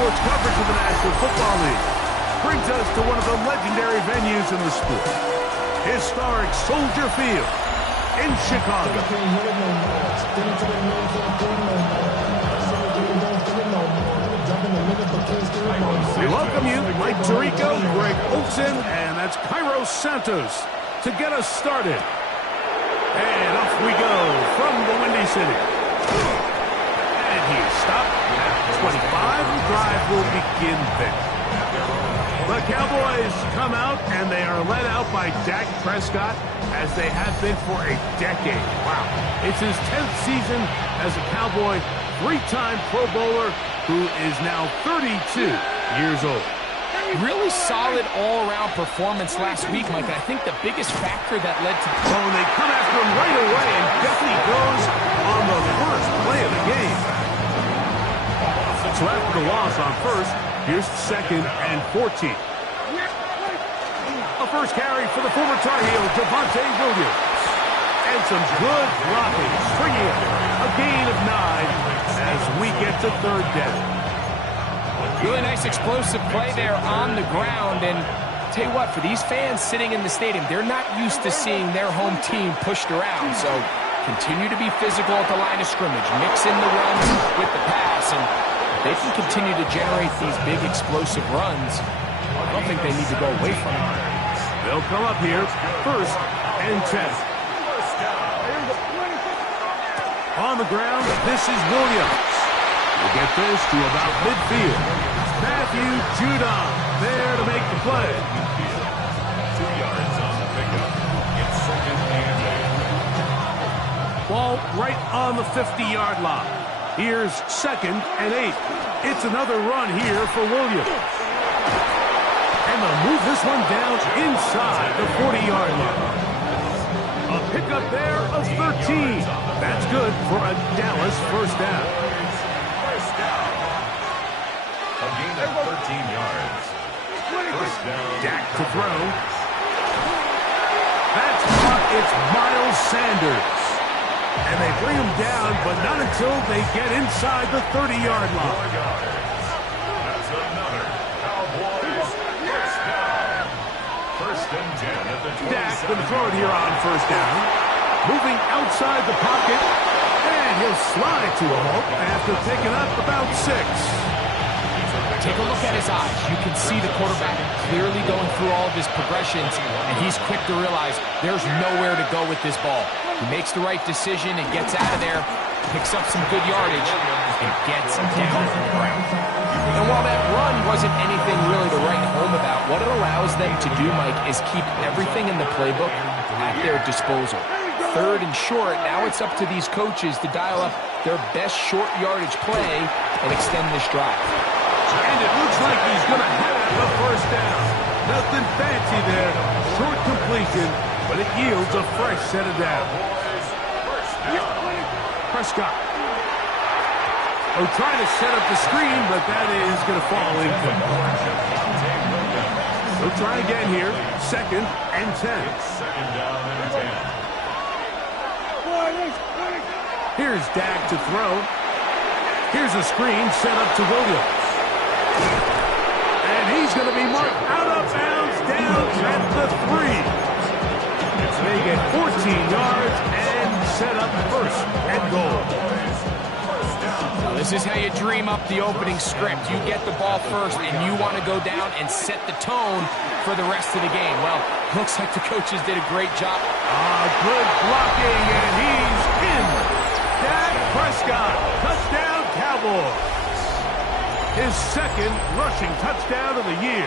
sports coverage of the National Football League brings us to one of the legendary venues in the sport, historic Soldier Field in Chicago. We welcome you, Mike Tirico, Greg Olson, and that's Cairo Santos to get us started. And off we go from the Windy City. And he is stopped at 25. The drive will begin there. The Cowboys come out, and they are led out by Dak Prescott, as they have been for a decade. Wow. It's his 10th season as a Cowboy, three-time Pro Bowler, who is now 32 years old. Really solid all-around performance last week, Mike. And I think the biggest factor that led to... Oh, and they come after him right away, and Duffy goes on the first play of the game. So after the loss on first, here's second and 14. A first carry for the former Tar Heel, Javonte Williams. And some good blocking, bringing it a gain of 9 as we get to third down. Really nice explosive play there on the ground. And tell you what, for these fans sitting in the stadium, they're not used to seeing their home team pushed around. So continue to be physical at the line of scrimmage. Mix in the runs with the pass. And if they can continue to generate these big explosive runs, I don't think they need to go away from it. They'll come up here, first and 10. On the ground, this is Williams. We'll get this to about midfield. Matthew Judon there to make the play. 2 yards on the pickup. It's second and 8. Ball right on the 50-yard line. Here's second and 8. It's another run here for Williams. And they'll move this one down inside the 40-yard line. A pickup there of 13. That's good for a Dallas first down. A gain of 13 yards. First down. Dak to throw. That's caught. It's Miles Sanders. And they bring him down, but not until they get inside the 30-yard line. That's another Cowboys first down. First and 10 at the 27. Dak going to throw it here on first down. Moving outside the pocket. And he'll slide to a halt after picking up about 6. Take a look at his eyes. You can see the quarterback clearly going through all of his progressions, and he's quick to realize there's nowhere to go with this ball. He makes the right decision and gets out of there, picks up some good yardage, and gets down on the ground. And while that run wasn't anything really to write home about, what it allows them to do, Mike, is keep everything in the playbook at their disposal. Third and short, now it's up to these coaches to dial up their best short yardage play and extend this drive. And it looks like he's going to have the first down. Nothing fancy there. Short completion, but it yields a fresh set of downs. Prescott. Oh, trying to set up the screen, but that is going to fall incomplete. We'll try again here. Second and 10. Second down and 10. Here's Dak to throw. Here's a screen set up to Williams. And he's going to be marked out of bounds down at the 3. They get 14 yards and set up first and goal. Well, this is how you dream up the opening script. You get the ball first, and you want to go down and set the tone for the rest of the game. Well, looks like the coaches did a great job. Good blocking, and he's in. Dak Prescott, touchdown Cowboys. His second rushing touchdown of the year.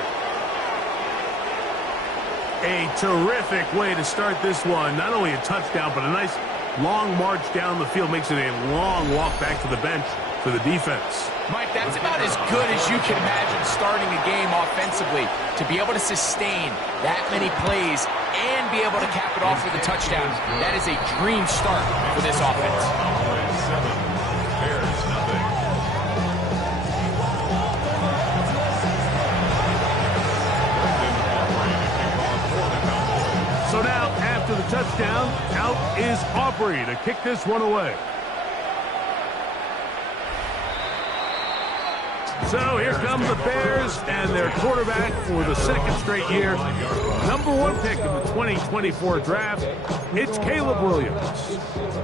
A terrific way to start this one. Not only a touchdown, but a nice long march down the field. Makes it a long walk back to the bench for the defense. Mike, that's about as good as you can imagine starting a game offensively. To be able to sustain that many plays and be able to cap it off with a touchdown, that is a dream start for this offense. Bears nothing. So now, after the touchdown, out is Aubrey to kick this one away. So here come the Bears and their quarterback for the second straight year. #1 pick in the 2024 draft. It's Caleb Williams.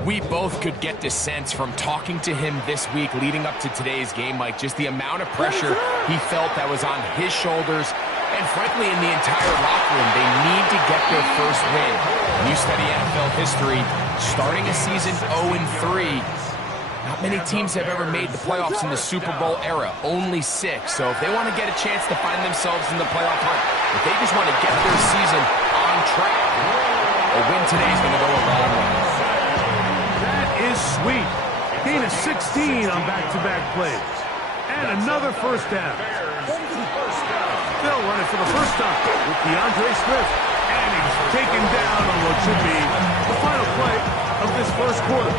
We both could get the sense from talking to him this week leading up to today's game, Mike, just the amount of pressure he felt that was on his shoulders and, frankly, in the entire locker room. They need to get their first win. When you study NFL history, starting a season 0-3, not many teams have ever made the playoffs in the Super Bowl era, only 6. So if they want to get a chance to find themselves in the playoff hunt, if they just want to get their season on track, a win today is going to go a long way. That is sweet. Gain of 16 on back-to-back plays. And another first down. They'll run it for the first time with DeAndre Swift. And he's taken down on what should be the final play of this first quarter.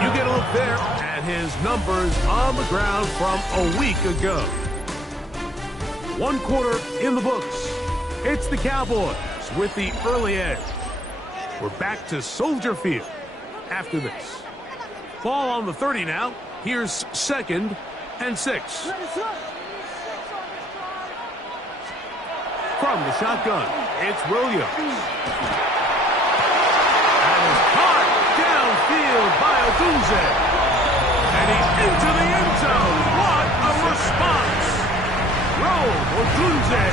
You get a look there at his numbers on the ground from a week ago. 1 quarter in the books. It's the Cowboys with the early edge. We're back to Soldier Field after this. Ball on the 30 now. Here's 2nd and 6. From the shotgun, it's Williams. And is caught downfield by Odunze. And he's into the end zone. What a response. Roll Odunze.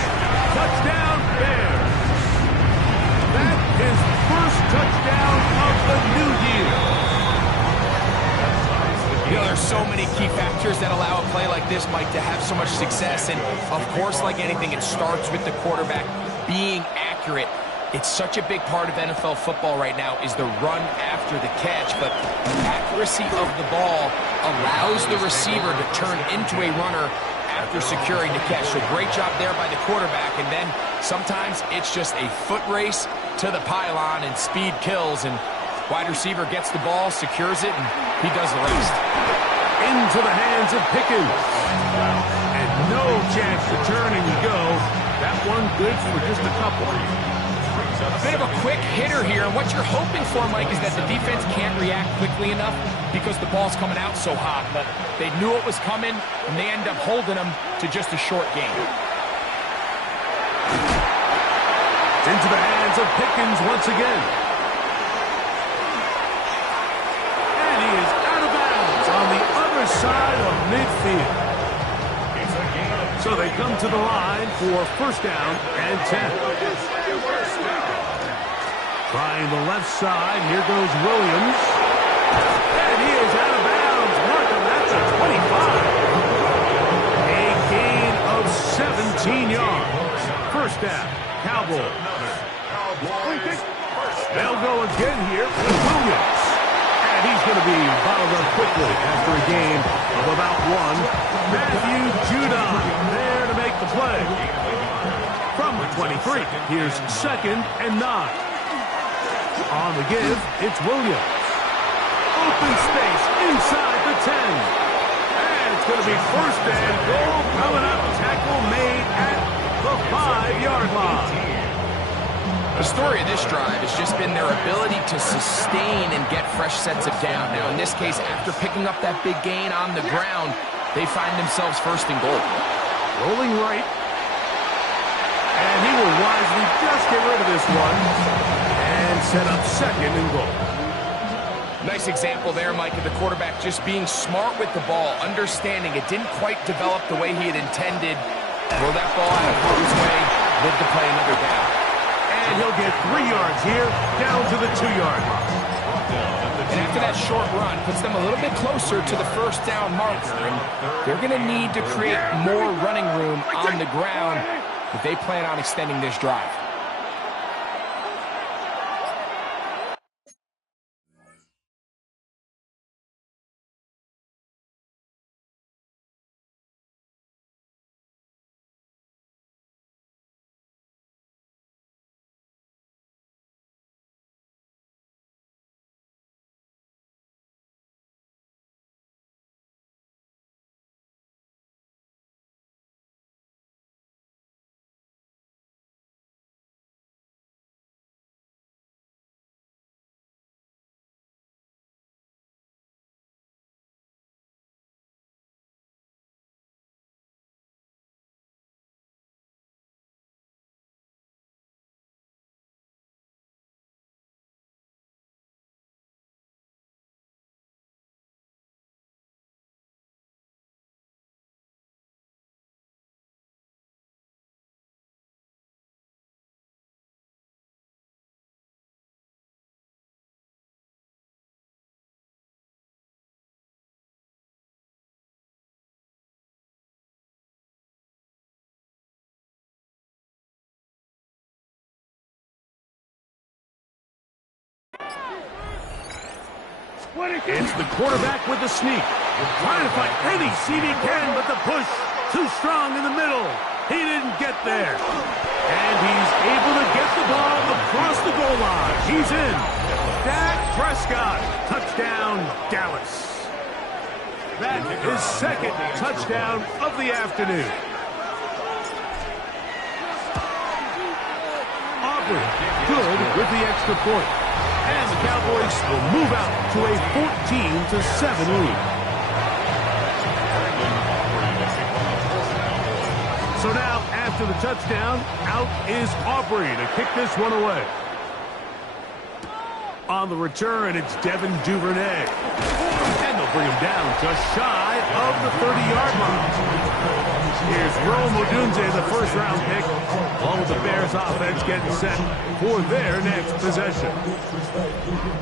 Touchdown Bears. That is first touchdown of the new year. You know, there's so many key factors that allow a play like this, Mike, to have so much success. And, of course, like anything, it starts with the quarterback being accurate. It's such a big part of NFL football right now is the run after the catch. But the accuracy of the ball allows the receiver to turn into a runner after securing the catch. So great job there by the quarterback. And then sometimes it's just a foot race to the pylon and speed kills. And wide receiver gets the ball, secures it, and he does the rest. Into the hands of Pickens. And no chance to turn, and you go. That one good for just a couple. A bit of a quick hitter here, and what you're hoping for, Mike, is that the defense can't react quickly enough because the ball's coming out so hot. But they knew it was coming, and they end up holding them to just a short game. Into the hands of Pickens once again. Side of midfield. So they come to the line for first down and 10. Trying the left side. Here goes Williams. And he is out of bounds. Markham, that's a 25. A gain of 17 yards. First down. Cowboys. They'll go again here with Williams. And he's going to be bottled up quickly after a game of about 1. Matthew Judon there to make the play. From the 23, here's 2nd and 9. On the give, it's Williams. Open space inside the 10. And it's going to be first and goal coming up. Tackle made at the 5-yard line. The story of this drive has just been their ability to sustain and get fresh sets of down. Now, in this case, after picking up that big gain on the ground, they find themselves first and goal. Rolling right. And he will wisely just get rid of this one and set up 2nd and goal. Nice example there, Mike, of the quarterback just being smart with the ball, understanding it didn't quite develop the way he had intended. Throw that ball out of harm's way, live to play another down. And he'll get 3 yards here, down to the 2-yard line. And after that short run, puts them a little bit closer to the first down marker. And they're going to need to create more running room on the ground if they plan on extending this drive. It's the quarterback with the sneak. Trying to find any seam he can, but the push too strong in the middle. He didn't get there. And he's able to get the ball across the goal line. He's in. Dak Prescott. Touchdown, Dallas. That is second touchdown of the afternoon. Aubrey, good with the extra point. And the Cowboys will move out to a 14-7 lead. So now, after the touchdown, out is Aubrey to kick this one away. On the return, it's Devin Duvernay. And they'll bring him down just shy of the 30-yard line. Here's Rome Odunze, the first-round pick, along with the Bears offense getting set for their next possession.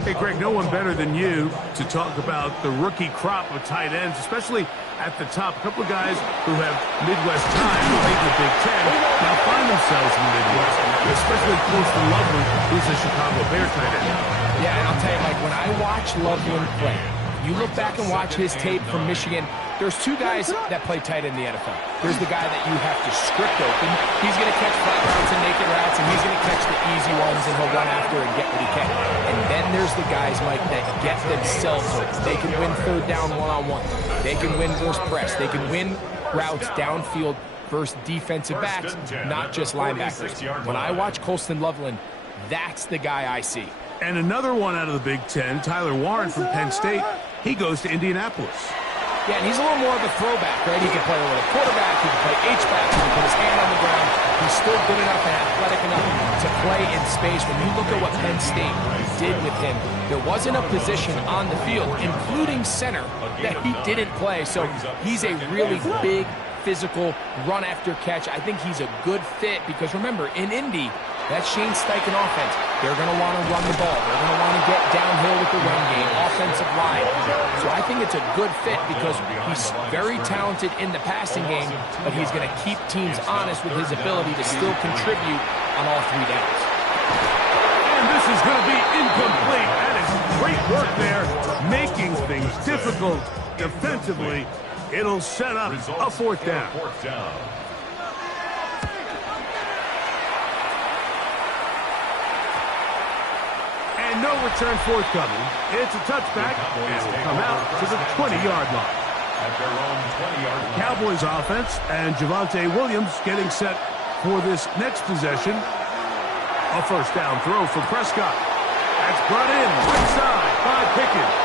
Hey, Greg, no one better than you to talk about the rookie crop of tight ends, especially at the top. A couple of guys who have Midwest ties, played in the Big Ten, now find themselves in the Midwest, especially Colston Loveland, who's a Chicago Bear tight end. Yeah, and I'll tell you, Mike, when I watch Loveland play, you look back and watch his tape from Michigan, there's two guys that play tight in the NFL. There's the guy that you have to script open. He's going to catch flat routes and naked routes, and he's going to catch the easy ones, and he'll run after and get what he can. And then there's the guys, Mike, that get themselves open. They can win third down one-on-one. They can win versus press. They can win routes downfield versus defensive backs, not just linebackers. When I watch Colston Loveland, that's the guy I see. And another one out of the Big Ten, Tyler Warren from Penn State. He goes to Indianapolis. Yeah, and he's a little more of a throwback, right? He can play a little quarterback, he can play H-back, he can put his hand on the ground. He's still good enough and athletic enough to play in space. When you look at what Penn State did with him, there wasn't a position on the field, including center, that he didn't play. So he's a really big, physical, run-after-catch. I think he's a good fit because, remember, in Indy, that Shane Steichen offense, they're going to want to run the ball. They're going to want to get downhill with the run game, offensive line. So I think it's a good fit because he's very talented in the passing game, but he's going to keep teams honest with his ability to still contribute on all three downs. And this is going to be incomplete. That is great work there, making things difficult defensively. It'll set up a fourth down. And no return forthcoming. It's a touchback, and will come out to the 20-yard line. At their own 20-yard line. Cowboys offense and Javonte Williams getting set for this next possession. A first down throw for Prescott. That's brought in right side by Pickens.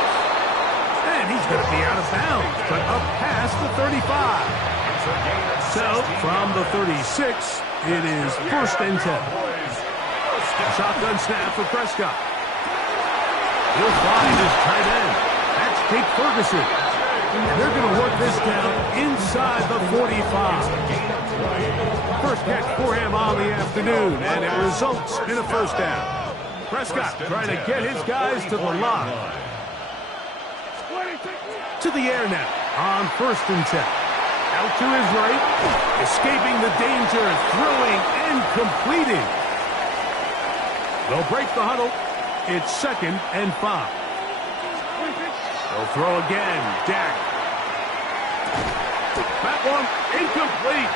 And he's going to be out of bounds, but up past the 35. So, from the 36, it is first and 10. Shotgun snap for Prescott. He'll find his tight end. That's Jake Ferguson. And they're going to work this down inside the 45. First catch for him on the afternoon, and it results in a first down. Prescott trying to get his guys to the line. To the air now on first and 10. Out to his right, escaping the danger, throwing and completing. They'll break the huddle. It's second and 5. They'll throw again. Dak. That one incomplete.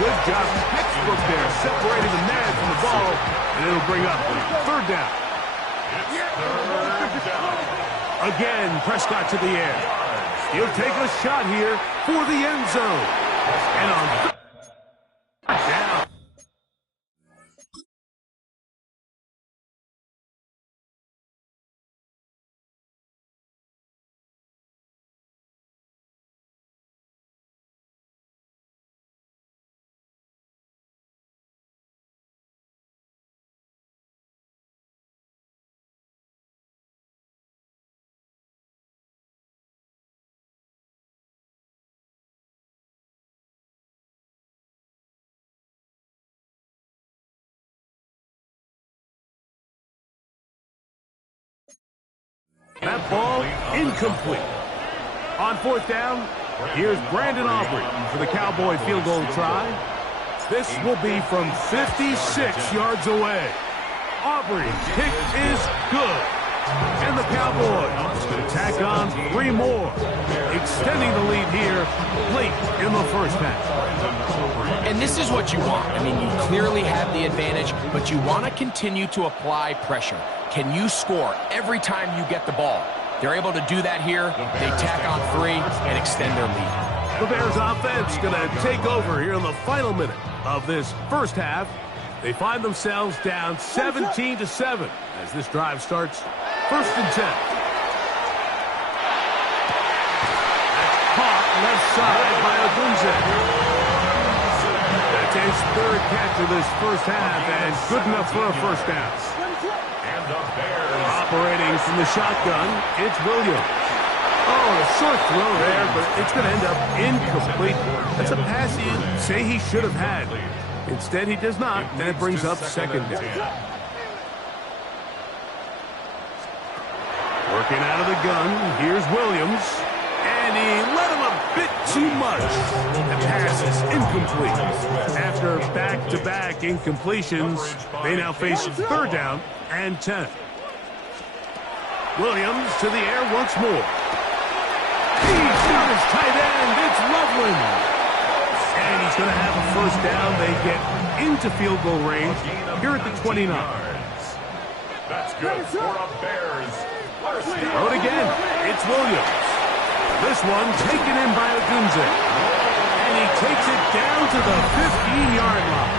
Good job. Textbook there, separating the man from the ball, and it'll bring up third down. Again, Prescott to the air. He'll take a shot here for the end zone. And on third down. That ball incomplete. On fourth down, here's Brandon Aubrey for the Cowboy field goal try. This will be from 56 yards away. Aubrey's kick is good. And the Cowboys going to tack on 3 more, extending the lead here late in the first half. And this is what you want. I mean, you clearly have the advantage, but you want to continue to apply pressure. Can you score every time you get the ball? They're able to do that here. They tack on 3 and extend their lead. The Bears offense going to take over here in the final minute of this first half. They find themselves down 17-7 as this drive starts. 1st and 10. That's caught left side by Odunze. That's his 3rd catch of this first half and good enough for a first down. And the Bears Operating from the shotgun, it's Williams. Oh, a short throw there, but it's going to end up incomplete. That's a pass you say he should have had. Instead, he does not, and it brings up 2nd down. Working out of the gun, here's Williams, and he let him a bit too much. The pass is incomplete. After back-to-back incompletions, they now face 3rd down and 10. Williams to the air once more. He's got his tight end. It's Loveland. And he's going to have a first down. They get into field goal range here at the 29. That's good for a Bears. Throw it again. It's Williams. This one taken in by Odunze. And he takes it down to the 15-yard line.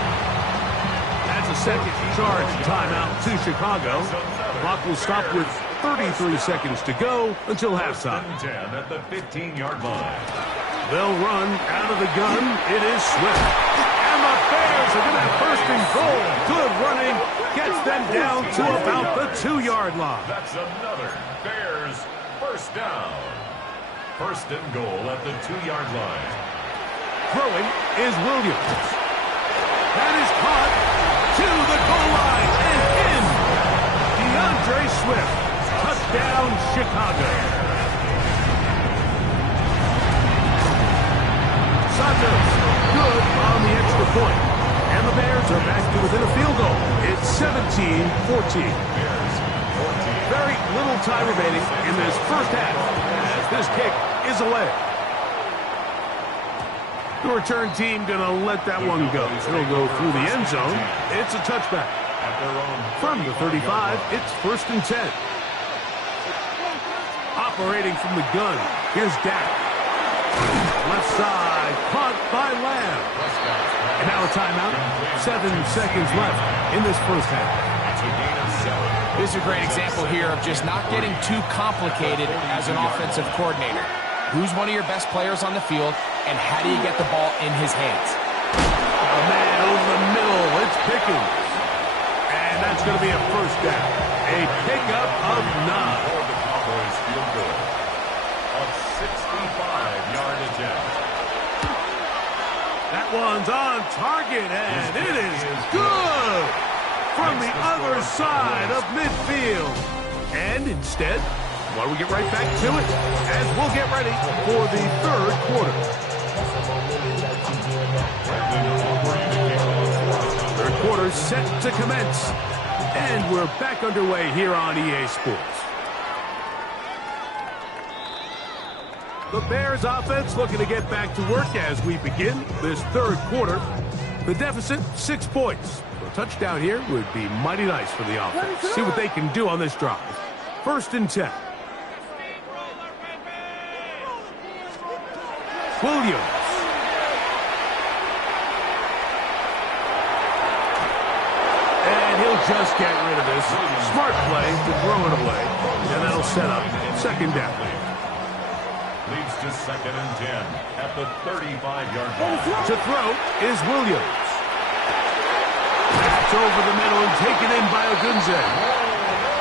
That's a second charge timeout to Chicago. Clock will stop with 33 seconds to go until halftime. 10 at the 15-yard line. They'll run out of the gun. It is Swift. And the Bears are going to have 1st and goal. Good running. Gets them down to about the 2-yard line. That's another Bears 1st down. 1st and goal at the 2-yard line. Throwing is Williams. That is caught to the goal line and in. DeAndre Swift. Touchdown, Chicago. Santos, good on the extra point. And the Bears are back to within a field goal. It's 17-14. Very little time remaining in this first half as this kick is away. The return team going to let that one go. It'll go through the end zone. It's a touchback. From the 35, it's 1st and 10. Operating from the gun, here's Dak. Left side, caught by Lamb. And now a timeout. 7 seconds left in this first half. This is a great example here of just not getting too complicated as an offensive coordinator. Who's one of your best players on the field, and how do you get the ball in his hands? A man over the middle, it's Pickens. And that's going to be a first down. A pickup of 9. For the Cowboys field goal. A 65-yard attempt. That one's on target, and it is good from the other side of midfield. And instead, why don't we get right back to it as we'll get ready for the 3rd quarter. 3rd quarter set to commence. And we're back underway here on EA Sports. The Bears offense looking to get back to work as we begin this 3rd quarter. The deficit, 6 points. So a touchdown here would be mighty nice for the offense. See what they can do on this drive. 1st and 10. Williams. And he'll just get rid of this. Smart play to throw it away. And that'll set up 2nd down. Leads to 2nd and 10 at the 35-yard line. To throw is Williams. That's over the middle and taken in by Odunze.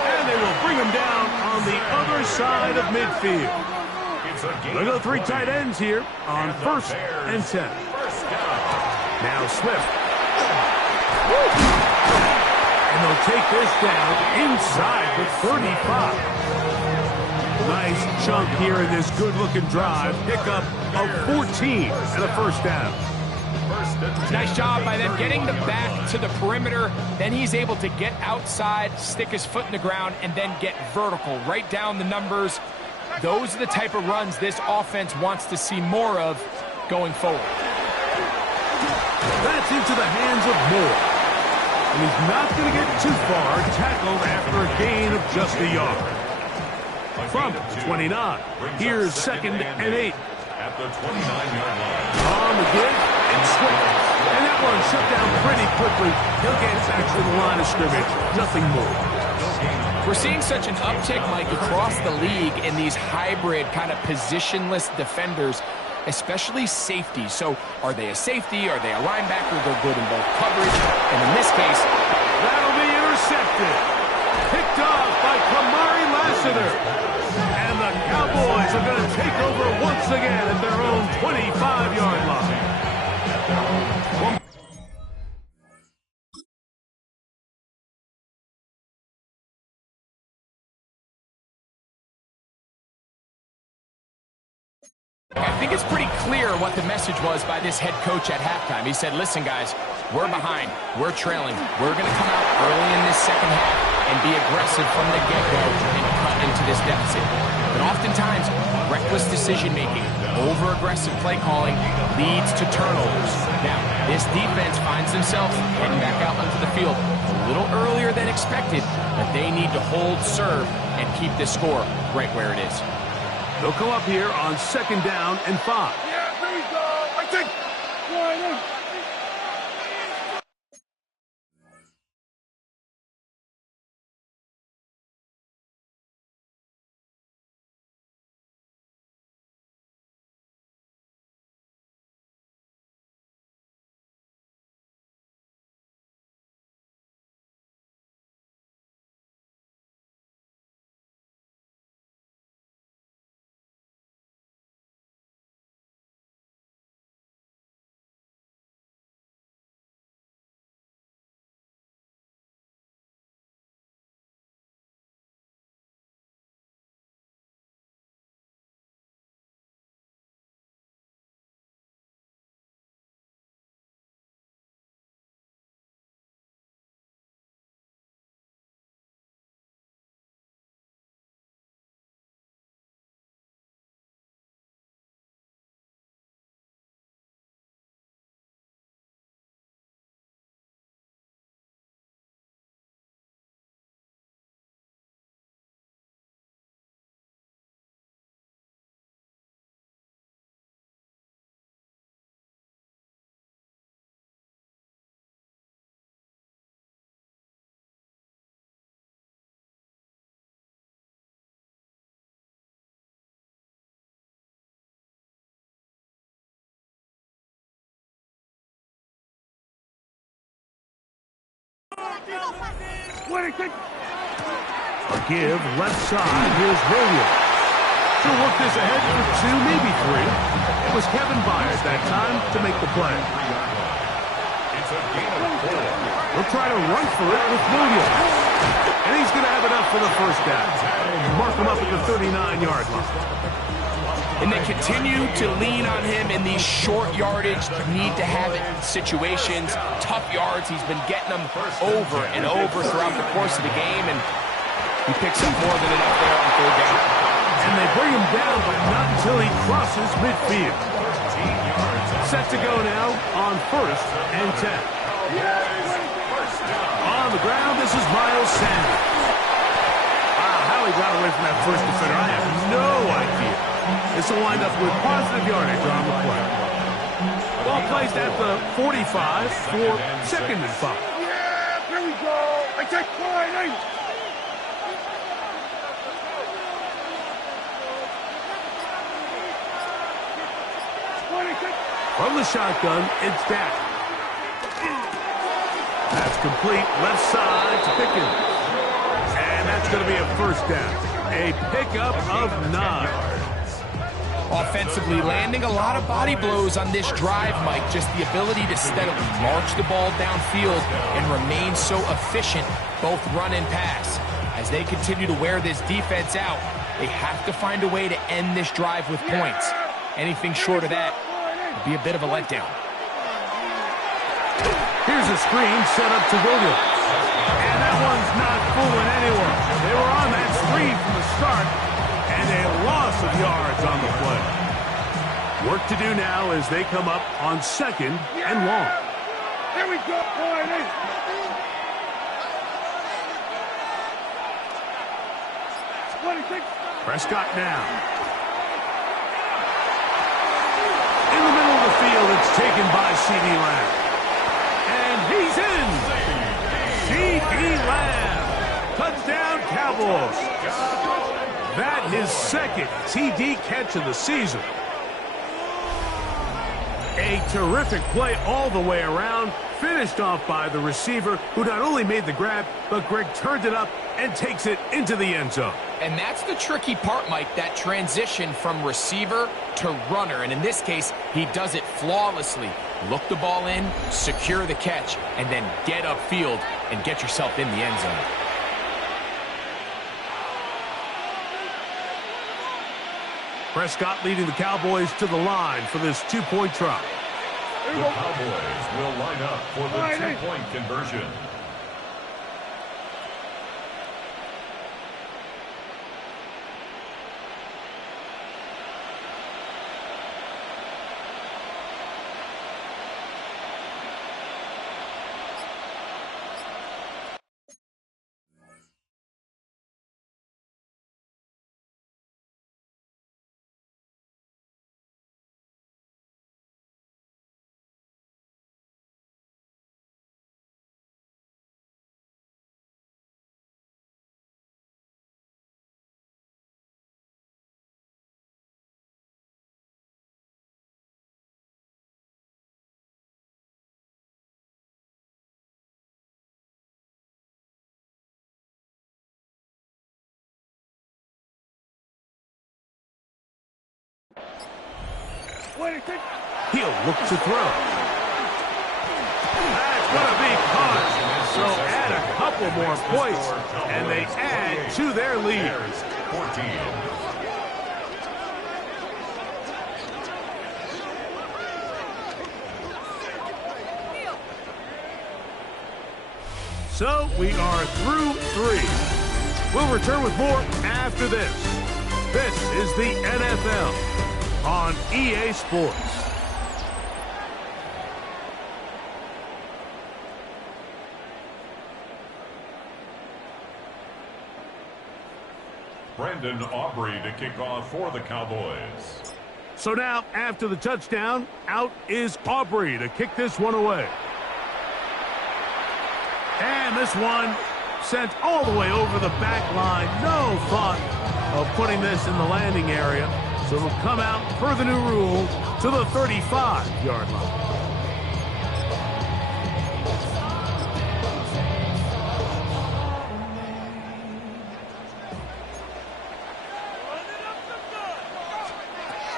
And they will bring him down on the other side of midfield. They'll go 3 tight ends here on 1st and 10. Now Swift. And they'll take this down inside the 35. Nice chunk here in this good-looking drive. Pickup of 14 and a first down. Nice job by them getting the back to the perimeter. Then he's able to get outside, stick his foot in the ground, and then get vertical, right down the numbers. Those are the type of runs this offense wants to see more of going forward. That's into the hands of Moore. And he's not going to get too far, tackled after a gain of just a yard. From 29, here's 2nd and 8. At the 29-yard line. On the give, and swings. And that one shut down pretty quickly. He'll get back to the line of scrimmage. Nothing more. We're seeing such an uptick, Mike, across the league in these hybrid kind of positionless defenders, especially safety. So are they a safety? Are they a linebacker? They're good in both coverage. And in this case, that'll be intercepted. Picked off by Kamari Lassiter. And the Cowboys are going to take over once again at their own 25-yard line. I think it's pretty clear what the message was by this head coach at halftime. He said, listen, guys, we're behind. We're trailing. We're going to come out early in this second half and be aggressive from the get-go and cut into this deficit. But oftentimes, reckless decision-making, over-aggressive play calling leads to turnovers. Now, this defense finds themselves heading back out onto the field a little earlier than expected, but they need to hold serve and keep this score right where it is. They'll come up here on 2nd down and 5. Yeah, there we go. I think. A give left side. Here's Williams. She'll work this ahead for 2, maybe 3. It was Kevin Byers that time to make the play. It's a gain of 4. We'll try to run for it with Williams. And he's going to have enough for the first down. Mark him up at the 39-yard line. And they continue to lean on him in these short yardage, need to have it situations, tough yards. He's been getting them over and over throughout the course of the game, and he picks up more than enough there on 3rd down. And they bring him down, but not until he crosses midfield. Set to go now on 1st and 10. On the ground, this is Miles Sanders. Wow, how he got away from that first defender, I have no idea. This will wind up with positive yardage on the play. Ball placed at the 45 for 2nd and 5. Yeah, here we go. I take line 8. From the shotgun, it's Dak. That's complete left side to Pickens. And that's going to be a first down. A pickup of 9. Offensively, landing a lot of body blows on this drive, Mike. Just the ability to steadily march the ball downfield and remain so efficient, both run and pass. As they continue to wear this defense out, they have to find a way to end this drive with points. Anything short of that would be a bit of a letdown. Here's a screen set up to Williams. And that one's not fooling anyone. They were on that screen from the start, and a loss of yards on the play. Work to do now as they come up on 2nd and long. Here we go, boy. Prescott now. In the middle of the field, it's taken by C.D. Lamb. And he's in. C.D. Lamb. Touchdown, Cowboys. That his 2nd TD catch of the season. A terrific play all the way around, finished off by the receiver, who not only made the grab, but Greg turned it up and takes it into the end zone. And that's the tricky part, Mike, that transition from receiver to runner. And in this case, he does it flawlessly. Look the ball in, secure the catch, and then get upfield and get yourself in the end zone. Prescott leading the Cowboys to the line for this 2-point try. The Cowboys will line up for the 2-point conversion. He'll look to throw. That's going to be caught. So add a couple more points, and they add to their lead. 14. So we are through 3. We'll return with more after this. This is the NFL on EA Sports. Brandon Aubrey to kick off for the Cowboys. So now, after the touchdown, out is Aubrey to kick this one away. And this one sent all the way over the back line. No thought of putting this in the landing area. So it'll come out, per the new rule, to the 35-yard line.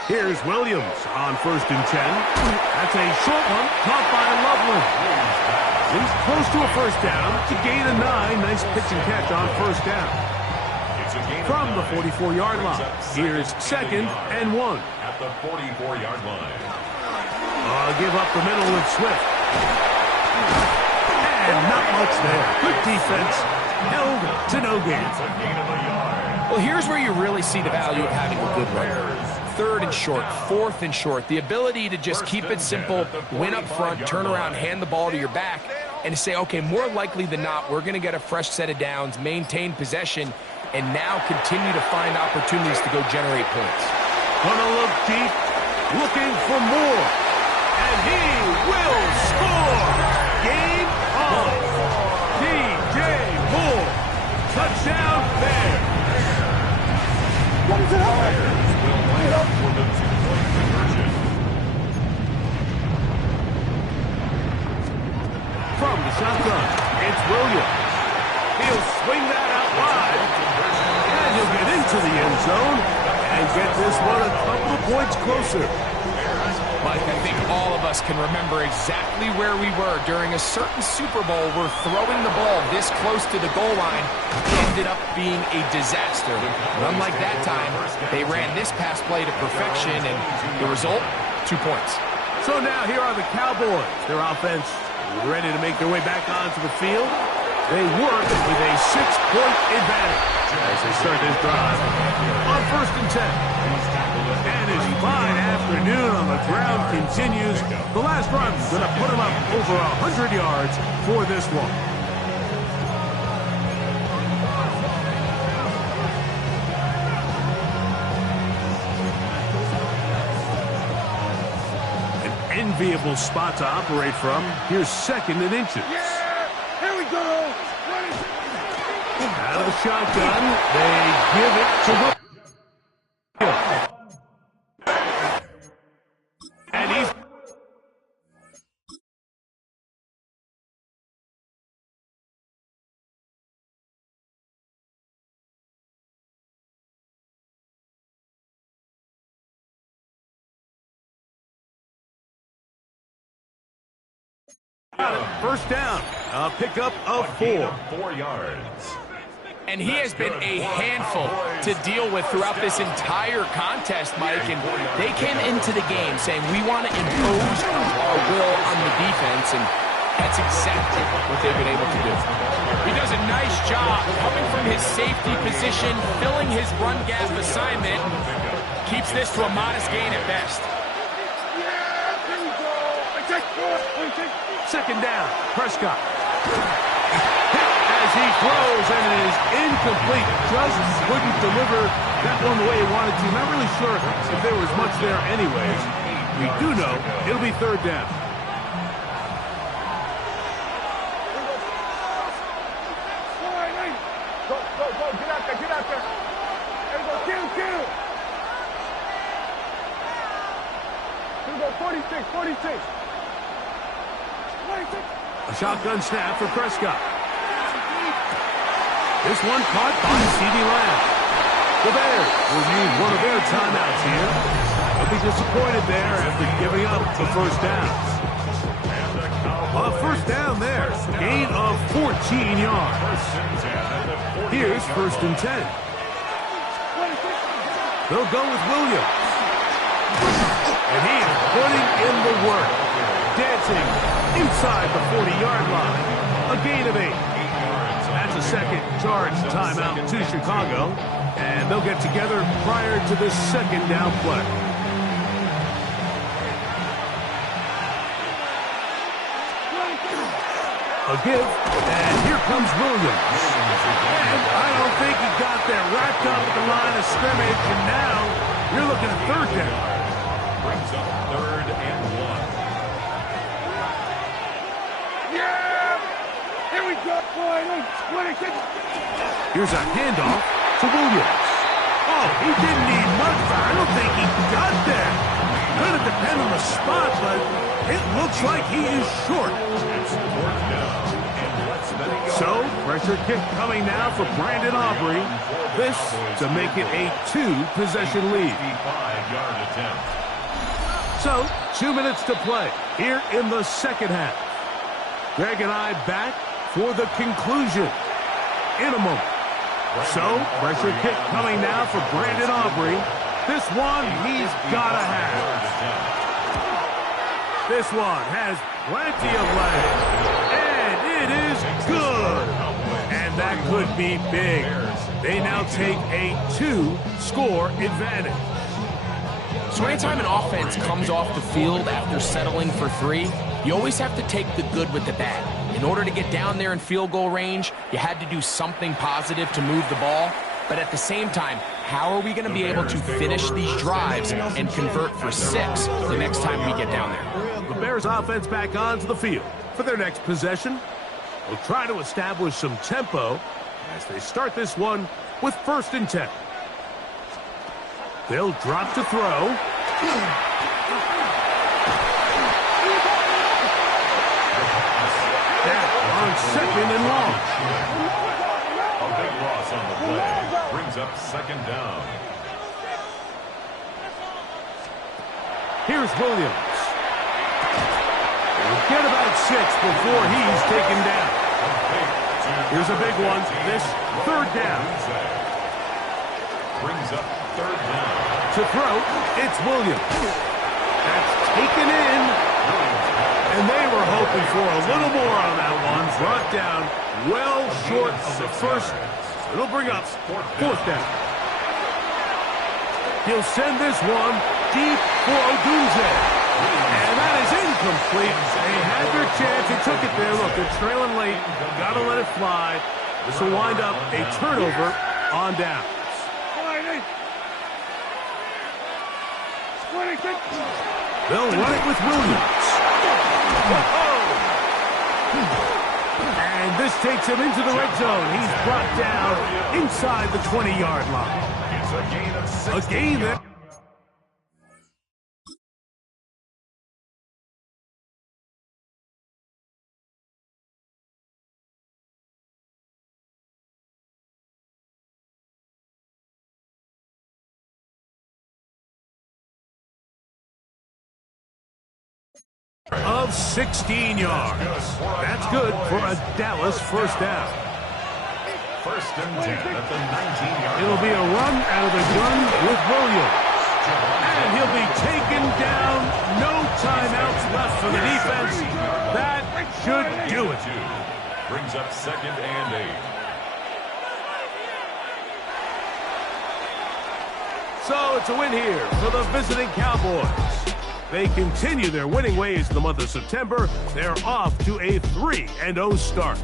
Here's Williams on 1st and 10. That's a short one, caught by Loveland. He's close to a first down to gain a 9. Nice pitch and catch on 1st down. From the 44-yard line, here's 2nd and 1. At the 44-yard line. Give up the middle with Swift. And not much there. Good defense. Held to no gain. It's a gain of a yard. Well, here's where you really see the value of having a good runner. 3rd and short, 4th and short. The ability to just keep it simple, win up front, turn around, hand the ball to your back, and to say, okay, more likely than not, we're going to get a fresh set of downs, maintain possession, and now continue to find opportunities to go generate points. Gonna look deep, looking for more. And he will score. Game on. DJ Moore. Touchdown Bears. Bears will line up for the 2-point conversion. From the shotgun, it's Williams. He'll swing that out wide. And he'll get into the end zone and get this one a couple of points closer. Mike, I think all of us can remember exactly where we were during a certain Super Bowl where throwing the ball this close to the goal line ended up being a disaster. But unlike that time, they ran this pass play to perfection, and the result, 2 points. So now here are the Cowboys. Their offense ready to make their way back onto the field. They work with a 6-point advantage as they start this drive on 1st and 10. And his fine afternoon on the ground continues. The last run's going to put him up over 100 yards for this one. Enviable spot to operate from. Here's 2nd and inches. Yeah! Here we go! Out of the shotgun, they give it to Williams. And he's first down. A pickup of 4. 4 yards. And he has been a handful to deal with throughout this entire contest, Mike. And they came into the game saying, we want to impose our will on the defense. And that's exactly what they've been able to do. He does a nice job coming from his safety position, filling his run gap assignment. Keeps this to a modest gain at best. Yeah! Here we go! Second down. Prescott. As he throws, and it is incomplete. Just couldn't deliver that one the way he wanted to. Not really sure if there was much there anyways. We do know it'll be 3rd down. Go, get out there! There we go, kill! Here we go, 46! A shotgun snap for Prescott. This one caught by CeeDee Lamb. The Bears will use one of their timeouts here. They'll be disappointed there after giving up the first down. A first down there. Gain of 14 yards. Here's 1st and 10. They'll go with Williams. And he is putting in the work. Dancing inside the 40-yard line. A gain of 8. That's a second charge timeout to Chicago. And they'll get together prior to this 2nd down play. A give, and here comes Williams. And I don't think he got there. Wrapped up at the line of scrimmage, and now you're looking at 3rd down. Brings up 3rd and 1. Here we go, boy! Here's a handoff to Williams. Oh, he didn't need much, but I don't think he got there. Going to depend on the spot, but it looks like he is short. It's 4th down. And let's let it go. So, pressure kick coming now for Brandon Aubrey. This to make it a 2-possession lead. 55-yard attempt. So, 2 minutes to play here in the 2nd half. Greg and I back for the conclusion in a moment. So, pressure kick coming now for Brandon Aubrey. This one he's got to have. This one has plenty of legs. And it is good. And that could be big. They now take a 2-score advantage. So anytime an offense comes off the field after settling for 3, you always have to take the good with the bad. In order to get down there in field goal range, you had to do something positive to move the ball. But at the same time, how are we going to be able to finish these drives and convert for 6 the next time we get down there? The Bears offense back onto the field for their next possession. They'll try to establish some tempo as they start this one with 1st and 10. They'll drop to throw. On 2nd and long. A big loss on the play. Brings up 2nd down. Here's Williams. They'll get about 6 before he's taken down. Here's a big one. This 3rd down. Brings up 3rd down. To throw, it's Williams. That's taken in. And they were hoping for a little more on that one. Brought down well short of the first. It'll bring up fourth down. He'll send this one deep for Odunze. And that is incomplete. They had their chance. They took it there. Look, they're trailing late. Got to let it fly. This will wind up a turnover on downs. They'll run it with Williams. And this takes him into the red zone. He's brought down inside the 20-yard line. A gain that... of 16 yards. That's good for a Dallas first down. First and 10 at the 19-yard. It'll be a run out of the gun with Williams. And he'll be taken down. No timeouts left for the defense. That should do it. Brings up 2nd and 8. So it's a win here for the visiting Cowboys. They continue their winning ways in the month of September. They're off to a 3-0 start.